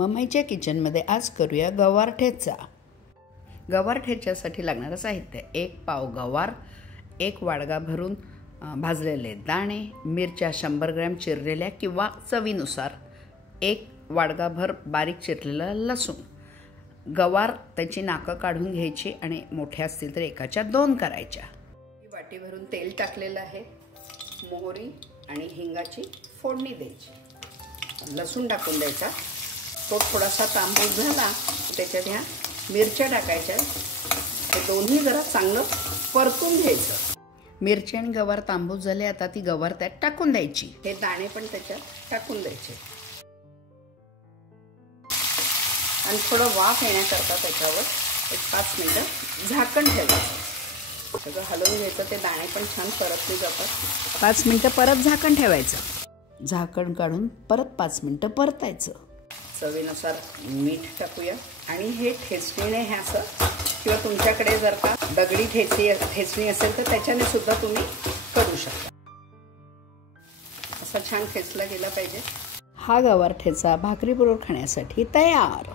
मम्मीच्या किचनमध्ये आज करूया गवार ठेचा। गवार ठेच्यासाठी लागणारं साहित्य: 1 पाव गवार, 1 वाडगा भरून भाजलेले दाणे, मिरच्या 100 ग्रॅम चिरलेल्या किंवा चवीनुसार, 1 वाडगाभर बारीक चिरलेला लसूण। गवार त्याची नाकं काढून घ्यायची आणि मोठ्या असतील तर एकाच्या 2 करायच्या। वाटी भरून तेल टाकलेलं आहे, मोहरी आणि हिंगाची फोडणी द्यायची, लसूण टाकून द्यायचा। तो थोडासा तांबूस झाला त्याच्यात ह्या मिरच्या टाकायच्या, हे दोन्ही जरा चांगलं परतून घ्यायचं। मिरची आणि गवार तांबूस झाले, आता ती गवार त्यात टाकून द्यायची, हे दाणे पण त्याच्यात टाकून द्यायचे आणि थोडं वाफ येण्याकरता त्याच्यावर 5 मिनिटं झाकण ठेवायचं। सगळं हलवून घ्यायचं, ते दाणे पण छान परतले जातात। 5 मिनिटं परत झाकण ठेवायचं, झाकण काढून परत 5 मिनिटं परतायचं। चवीनुसार मीठ टाकूया आणि हे ठेचणीने हे असं, किंवा तुमच्याकडे जर का दगडी ठेचणी असेल तर त्याच्याने सुद्धा तुम्ही करू शकता। असा छान ठेचला गेला पाहिजे। हा गवार ठेचा भाकरीबरोबर खाण्यासाठी तयार।